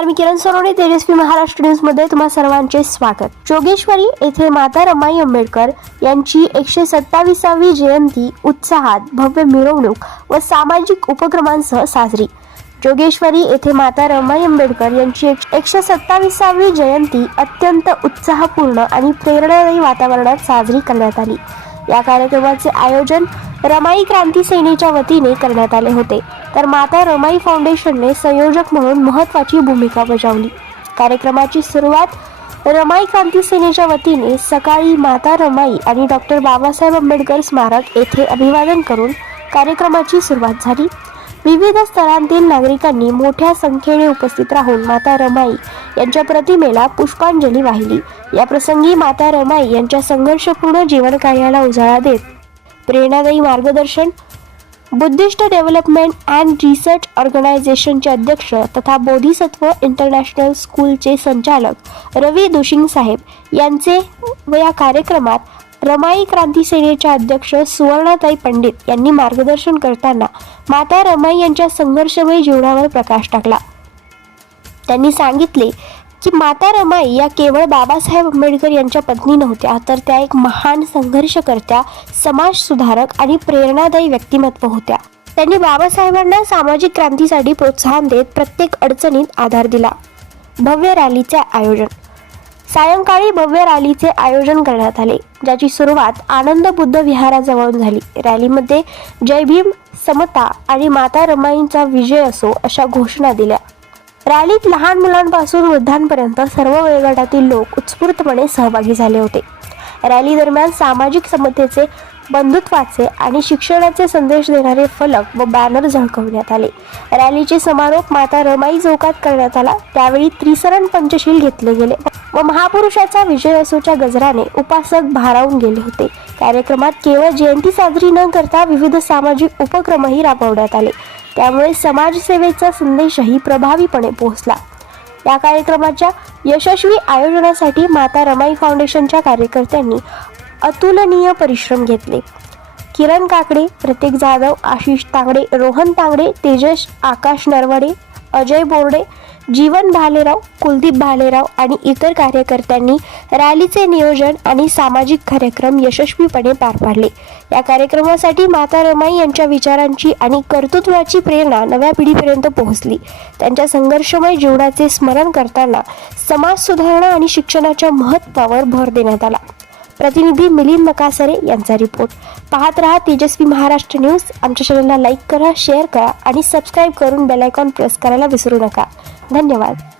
नमस्कार मी किरण सोनवणे तेजस्वी महाराष्ट्र न्यूजमध्ये तुम्हा सर्वांचे स्वागत. जोगेश्वरी येथे माता रमाई आंबेडकर यांची एकशे सत्तावीसावी जयंती उत्साहात भव्य मिरवणूक व सामाजिक उपक्रमांसह साजरी. जोगेश्वरी येथे माता रमाई आंबेडकर यांची एक- एकशे सत्तावीसावी जयंती अत्यंत उत्साहपूर्ण आणि प्रेरणादायी वातावरणात साजरी करण्यात आली. या कार्यक्रमाचे आयोजन रमाई क्रांती सेनेच्या वतीने करण्यात आले होते. तर माता रमाई फाउंडेशनने संयोजक म्हणून महत्त्वाची भूमिका बजावली. कार्यक्रमाची सुरुवात रमाई क्रांती सेनेच्या वतीने सकाळी माता रमाई आणि डॉक्टर बाबासाहेब आंबेडकर स्मारक येथे अभिवादन करून कार्यक्रमाची सुरुवात झाली. विविध स्तरांतील नागरिकांनी मोठ्या संख्येने उपस्थित राहून माता रमाई यांच्या प्रतिमेला पुष्पांजली वाहिली. या प्रसंगी माता रमाई यांच्या संघर्षपूर्ण जीवनकार्याला उजाळा देत प्रेरणादायी मार्गदर्शन बुद्धिस्ट डेव्हलपमेंट अँड रिसर्च ऑर्गनायझेशनचे अध्यक्ष तथा बोधिसत्व इंटरनॅशनल स्कूलचे संचालक रवी दुशिंग साहेब यांचे व या कार्यक्रमात रमाई क्रांती सेनेच्या अध्यक्ष सुवर्णाताई पंडित यांनी मार्गदर्शन करताना माता रमाई यांच्या संघर्षमय जीवनावर प्रकाश टाकला. त्यांनी सांगितले की माता रमाई या केवळ बाबासाहेब आंबेडकर यांच्या पत्नी नव्हत्या तर त्या एक महान संघर्षकर्त्या समाज सुधारक आणि प्रेरणादायी व्यक्तिमत्व होत्या. त्यांनी बाबासाहेबांना सामाजिक क्रांतीसाठी प्रोत्साहन देत प्रत्येक अडचणीत आधार दिला. भव्य रॅलीचे आयोजन सायंकाळी भव्य रॅलीचे आयोजन करण्यात आले ज्याची सुरुवात आनंद बुद्ध विहाराजवळून झाली. रॅलीमध्ये जय भीम समता आणि माता रमाईंचा विजय असो अशा घोषणा दिल्या. रॅलीत लहान मुलांपासून वृद्धांपर्यंत सर्व वयोगटातील लोक उत्स्फूर्तपणे सहभागी झाले होते. रॅली दरम्यान सामाजिक समतेचे बंधुत्वाचे आणि शिक्षणाचे संदेश देणारे फलक व बॅनर झळकवण्यात आले. रॅलीचे समारोप माता रमाई चौकात करण्यात आला. त्यावेळी त्रिसरण पंचशील घेतले गेले. व महापुरुषाचा विजय असोच्या गजराने उपासक भारावून गेले होते. कार्यक्रमात केवळ जयंती साजरी न करता विविध सामाजिक उपक्रमही राबवण्यात आले. त्यामुळे समाजसेवेचा संदेशही प्रभावीपणे पोहोचला. या कार्यक्रमाच्या यशस्वी आयोजनासाठी माता रमाई फाउंडेशनच्या कार्यकर्त्यांनी अतुलनीय परिश्रम घेतले. किरण काकडे प्रतीक जाधव आशिष तांगडे रोहन तांगडे तेजस आकाश नरवडे अजय बोर्डे जीवन भालेराव कुलदीप भालेराव आणि इतर कार्यकर्त्यांनी रॅलीचे नियोजन आणि सामाजिक कार्यक्रम यशस्वीपणे पार पाडले. या कार्यक्रमासाठी माता रमाई यांच्या विचारांची आणि कर्तृत्वाची प्रेरणा नव्या पिढीपर्यंत पोहोचली. त्यांच्या संघर्षमय जीवनाचे स्मरण करताना समाज सुधारणा आणि शिक्षणाच्या महत्त्वावर भर देण्यात आला. प्रतिनिधी मिलिंद नकासरे यांचा रिपोर्ट. पाहत रहा तेजस्वी महाराष्ट्र न्यूज. आमच्या चॅनलला लाईक करा शेअर करा आणि सबस्क्राईब करून बेल आयकॉन प्रेस करायला विसरू नका. धन्यवाद.